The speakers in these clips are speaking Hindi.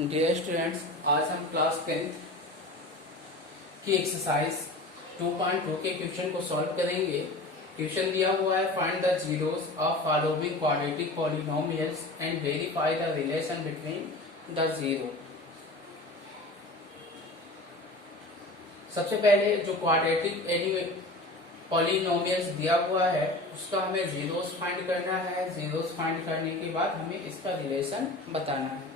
डियर स्टूडेंट्स, आज हम क्लास 10 की एक्सरसाइज 2.2 के क्वेश्चन को सॉल्व करेंगे। क्वेश्चन दिया हुआ है find the zeros of following quadratic polynomials and verify the relation between the zero. सबसे पहले जो क्वाड्रेटिक पॉलिनोमियल्स दिया हुआ है उसका हमें जीरोस फाइंड करना है। जीरोस फाइंड करने के बाद हमें इसका रिलेशन बताना है।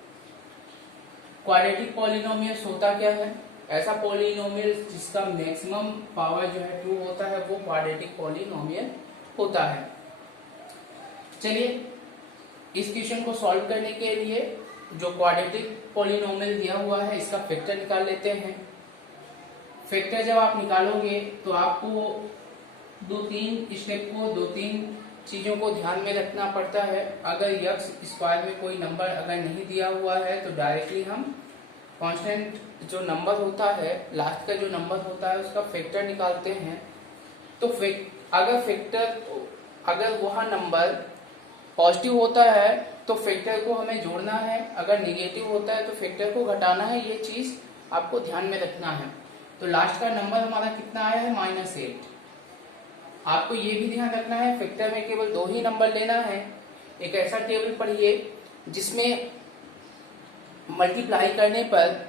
क्वाड्रेटिक पॉलिनोमियल्स होता क्या है? ऐसा पॉलिनोमियल जिसका मैक्सिमम पावर जो है 2 होता है वो क्वाड्रेटिक पॉलिनोमियल होता है। चलिए इस क्वेश्चन को सॉल्व करने के लिए जो क्वाड्रेटिक पॉलिनोमियल दिया हुआ है इसका फैक्टर निकाल लेते हैं। फैक्टर जब आप निकालोगे तो आपको दो तीन चीजों को ध्यान में रखना पड़ता है। अगर यक्स स्क्वायर में कोई नंबर अगर नहीं दिया हुआ है तो डायरेक्टली हम कांस्टेंट जो नंबर होता है, लास्ट का जो नंबर होता है उसका फैक्टर निकालते हैं। तो अगर वह नंबर पॉजिटिव होता है तो फैक्टर को हमें जोड़ना है, अगर निगेटिव होता है तो फैक्टर को घटाना है। ये चीज आपको ध्यान में रखना है। तो लास्ट का नंबर हमारा कितना आया है? -8। आपको ये भी ध्यान रखना है फैक्टर में केवल 2 ही नंबर लेना है। एक ऐसा टेबल पढ़िए जिसमें मल्टीप्लाई करने पर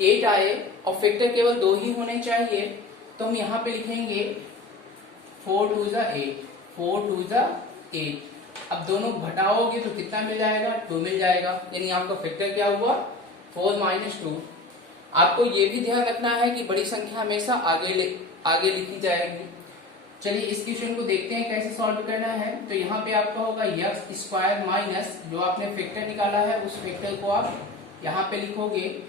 8 आए और फैक्टर केवल 2 ही होने चाहिए। तो हम यहाँ पे लिखेंगे 4 2 8, 4 2 8। अब दोनों घटाओगे तो कितना मिल जाएगा? 2 मिल जाएगा। यानी आपका फैक्टर क्या हुआ? 4 - 2। आपको ये भी ध्यान रखना है कि बड़ी संख्या हमेशा आगे लिखी जाएगी। चलिए इस क्वेश्चन को देखते हैं कैसे सॉल्व करना है। तो यहाँ पे आपका होगा यक्स स्क्वायर माइनस जो आपने फैक्टर निकाला है उस फैक्टर को आप यहाँ पे लिखोगे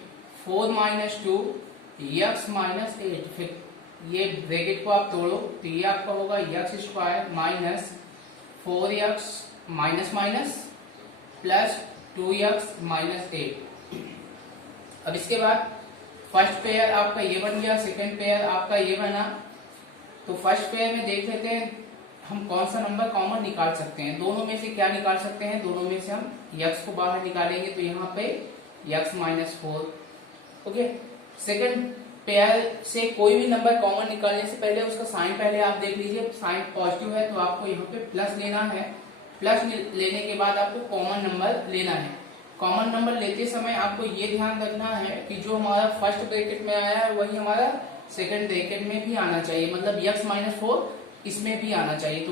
4 - 2 यक्स -8। ये ब्रैकेट को आप तोड़ो तो ये आपका होगा x square minus 4x minus minus plus 2x -8। अब इसके बाद फर्स्ट पेयर आपका ये बन गया, सेकंड पेयर आपका ये बना। तो फर्स्ट पेयर में देख लेते हैं हम कौन सा नंबर कॉमन निकाल सकते हैं। दोनों में से क्या निकाल सकते हैं? दोनों में से हम यक्स को बाहर निकालेंगे तो यहाँ पे यक्स -4। ओके, सेकंड पेयर से कोई भी नंबर कॉमन निकालने से पहले उसका साइन पहले आप देख लीजिए। साइन पॉजिटिव है तो आपको यहाँ पे प्लस लेना है। प्लस लेने के बाद आपको कॉमन नंबर लेना है। कॉमन नंबर लेते समय आपको ये ध्यान रखना है कि जो हमारा फर्स्ट ब्रैकेट में आया है वही हमारा सेकंड ब्रैकेट में भी आना चाहिए। मतलब यक्स -4 इसमें भी आना चाहिए। तो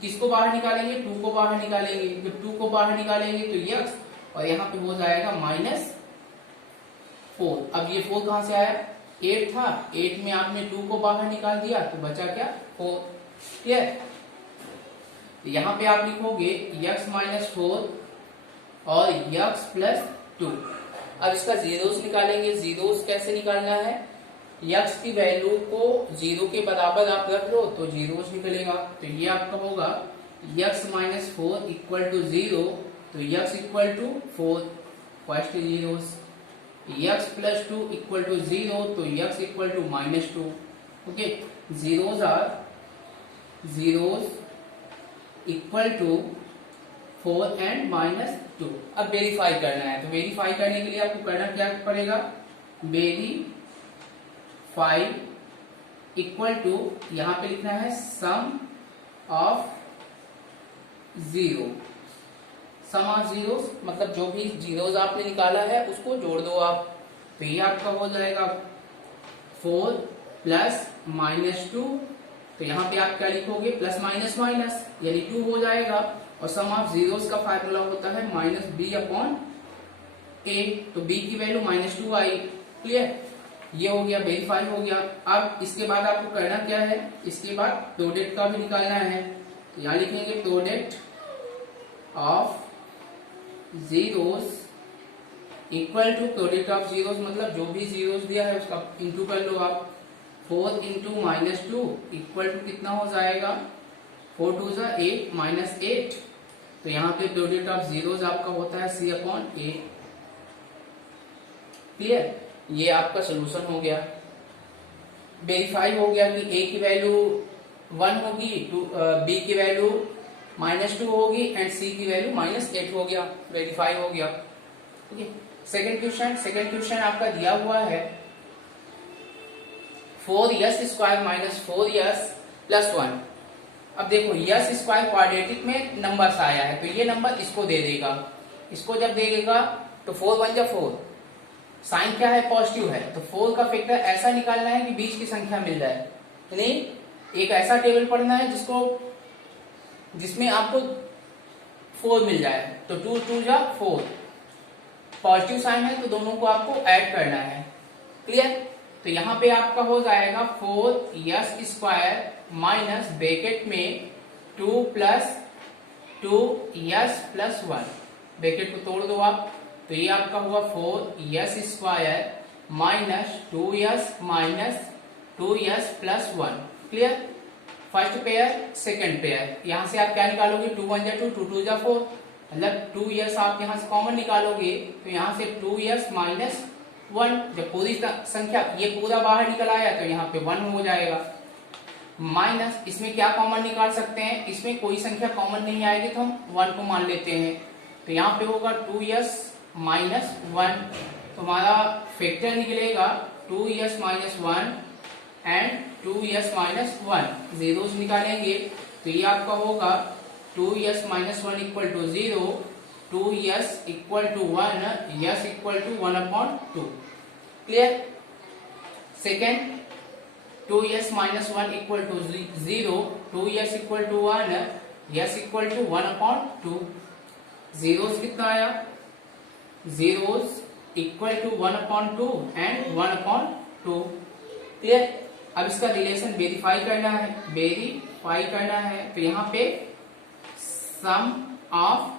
किसको बाहर निकालेंगे? 2 को बाहर निकालेंगे। जब 2 को बाहर निकालेंगे तो यक्स और यहाँ पे हो जाएगा -4। अब ये 4 कहां से आया? 8 था, 8 में आपने 2 को बाहर निकाल दिया तो बचा क्या? 4। क्लियर? यहाँ पे आप लिखोगे यक्स -4 और यक्स +2। अब इसका जीरोस निकालेंगे। जीरोस कैसे निकालना है? यक्स की वैल्यू को 0 के बराबर आप रख लो तो जीरोस निकलेगा। तो ये आपका होगा यक्स -4 = 0 तो यक्स = 4 फर्स्ट जीरोस। यक्स +2 = 0 तो x = -2। Okay, zeros equal to 4 and -2। अब वेरीफाई करना है। तो वेरीफाई करने के लिए आपको करना क्या पड़ेगा? वेरीफाई इक्वल टू यहां पे लिखना है sum of zero. Sum of zeros मतलब जो भी जीरोस आपने निकाला है उसको जोड़ दो आप। तो ये आपका हो जाएगा 4 प्लस -2। तो यहाँ पे आप क्या लिखोगे? प्लस माइनस माइनस यानी 2 हो जाएगा। और सम ऑफ जीरोस का फार्मूला होता है -b/a। तो b की वैल्यू -2 आई। क्लियर? ये हो गया, वेरीफाई हो गया। अब इसके बाद आपको करना क्या है? इसके बाद प्रोडक्ट का भी निकालना है। तो यहाँ लिखेंगे product of zeros equal to product of zeros मतलब जो भी जीरोस दिया है उसका इंटू कर लो आप। 4 × -2 इक्वल टू कितना हो जाएगा? 4 2 8 -8। तो यहाँ पे प्रोडक्ट ऑफ जीरोस आपका होता है C/A। क्लियर? ये आपका सोल्यूशन हो गया। वेरीफाई हो गया कि a की वैल्यू 1 होगी, b की वैल्यू -2 होगी एंड c की वैल्यू -8 हो गया। वेरीफाई हो गया। ठीक है। सेकेंड क्वेश्चन आपका दिया हुआ है 4s² माइनस 4s प्लस 1। अब देखो यस स्क्वायर क्वाड्रेटिक में नंबर्स आया है तो ये नंबर इसको दे देगा, इसको जब दे देगा तो 4 1 जा 4, साइन क्या है पॉजिटिव है तो 4 का फैक्टर ऐसा निकालना है कि बीच की संख्या मिल जाए, यानी एक ऐसा टेबल पढ़ना है जिसमें आपको 4 मिल जाए। तो 2 2 जा 4, पॉजिटिव साइन है तो दोनों को आपको ऐड करना है। क्लियर? तो यहाँ पे आपका हो जाएगा 4s² माइनस ब्रैकेट में 2 प्लस 2s प्लस 1, ब्रैकेट को तोड़ दो आप तो ये आपका हुआ 4s² minus 2s plus 1। Clear? First pair second pair, यहां से आप क्या निकालोगे 2 1 जा 2 2 2 जा 4, मतलब 2s आप यहां से कॉमन निकालोगे तो यहां से 2s माइनस 1, जब पूरी संख्या ये पूरा बाहर निकल आया तो यहाँ पे 1 हो जाएगा। माइनस इसमें क्या कॉमन निकाल सकते हैं, इसमें कोई संख्या कॉमन नहीं आएगी तो हम 1 को मान लेते हैं तो यहाँ पे होगा 2s माइनस 1, तो हमारा फैक्टर निकलेगा 2s minus 1 and 2s minus 1, zeros निकालेंगे तो ये आपका होगा 2s minus 1 equal to 0, 2s equal to 1, s equal to 1/2। Clear? Second 2s minus 1 equal to 0, 2s equal to 1, s equal to 1/2। Zeros कितना आया, zeros equal to 1/2 and 1/2। Clear? अब इसका रिलेशन वेरीफाई करना है तो यहाँ पे सम ऑफ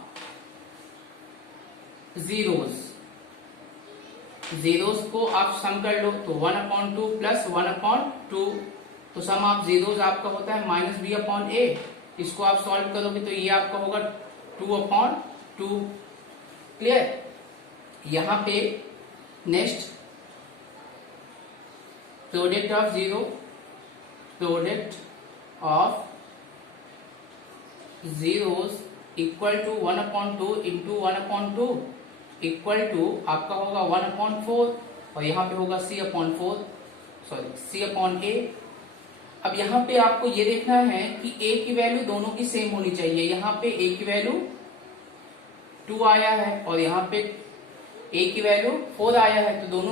जीरोस को आप सम कर लो तो 1/2 प्लस 1/2, तो सम ऑफ जीरोस आपका होता है माइनस b/a, इसको आप सॉल्व करोगे तो ये आपका होगा 2/2। क्लियर? यहाँ पे next product of zeros equal to 1/2 into 1/2 equal to आपका होगा 1/4 और यहाँ पे होगा c/4, c/a। अब यहाँ पे आपको ये देखना है कि a की वैल्यू दोनों की सेम होनी चाहिए, यहाँ पे a की वैल्यू 2 आया है और यहाँ पे a की वैल्यू 4 आया है तो दोनों